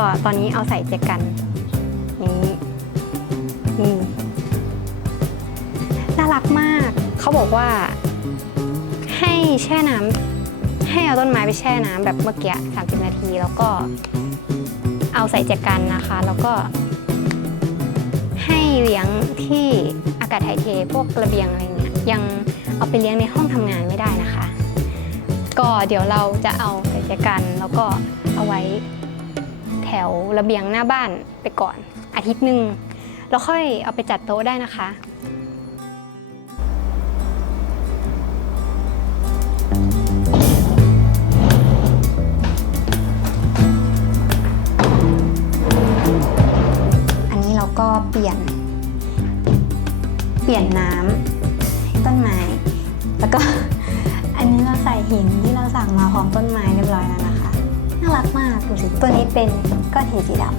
ก็ตอนนี้เอาใส่แจกันนี่น่ารักมากเขาบอกว่าให้แช่น้ำให้เอาต้นไม้ไปแช่น้ำแบบเมื่อกี้30 นาทีแล้วก็เอาใส่แจกันนะคะแล้วก็ให้เลี้ยงที่อากาศถ่ายเทพวกระเบียงอะไรเงี้ยยังเอาไปเลี้ยงในห้องทำงานไม่ได้นะคะก็เดี๋ยวเราจะเอาใส่แจกันแล้วก็เอาไว้แถวระเบียงหน้าบ้านไปก่อนอาทิตย์หนึ่งแล้วค่อยเอาไปจัดโต๊ะได้นะคะอันนี้เราก็เปลี่ยนน้ำต้นไม้แล้วก็อันนี้เราใส่หินที่เราสั่งมาพร้อมต้นไม้เรียบร้อยแล้วนะคะน่ารักมากดูสิตัวนี้เป็นก้อนหินสีดำ